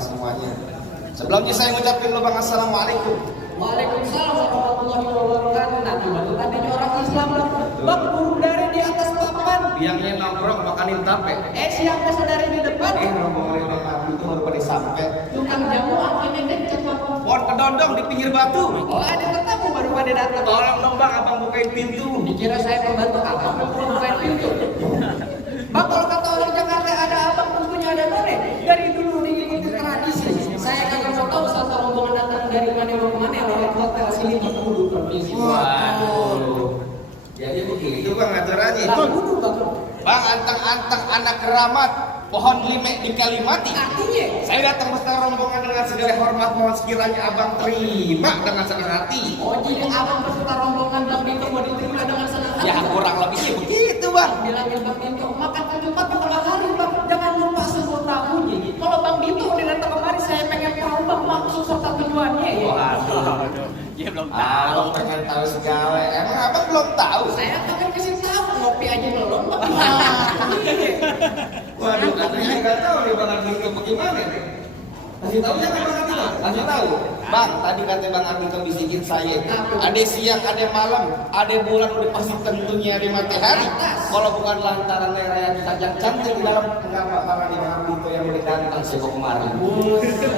semuanya. Sebelumnya saya ngucapin lo Bang assalamualaikum. Waalaikumsalam warahmatullahi wabarakatuh. Nanti baru tadinya orang Islam bang burung dari di atas papan. Biangnya nongkrong makanin tape. Siapa saudari di depan? Rombongan yang kami itu baru pada sampai. Tukang jamu akhirnya gencet bang. Pohon kedondong di pinggir batu. Oh ada tetamu baru pada datang. Tolong dong Bang, abang bukain pintu. Dikira saya pembantu abang belum bukain pintu. Bang kalau kata orang Jakarta ada abang tentunya ada none. Dari dulu diikuti tradisi. Saya kagak mau tahu satu rombongan datang dari mana mau kemana. Lewat hotel sini bertemu di provinsi. Waduh. Jadi begitu Bang aturannya. Bang antang-antang anak keramat, pohon limek di Kalimati. Artinya Saya datang beserta rombongan dengan segala hormat, mohon sekiranya abang terima dengan senang hati. oh jadi abang beserta rombongan bang Binto mau diterima dengan senang hati. Ya kurang lebihnya begitu Bang. Bilangin bang Binto makan ketupat di tengah hari bang. Jangan lupa sebut tahunya. Kalau bang Binto udah datang kemari saya pengen tahu bang maksud serta tujuannya ya. Waduh. Dia belum Abang pengen tahu segala. Emang abang belum tahu? Saya akan kasih tahu ngopi aja belum bang. Waduh, katanya nggak tahu nih Bang Ardito bagaimana nih. Kasih tahu jangan Bang Ardito. Kasih tahu. Bang, tadi kata Bang Ardito bisikin saya. Ada siang, ada malam, ada bulan udah pasti tentunya ada matahari. Kalau bukan lantaran raya kita yang cantik di dalam, kenapa Bang Ardito yang udah datang sibuk kemarin? Itu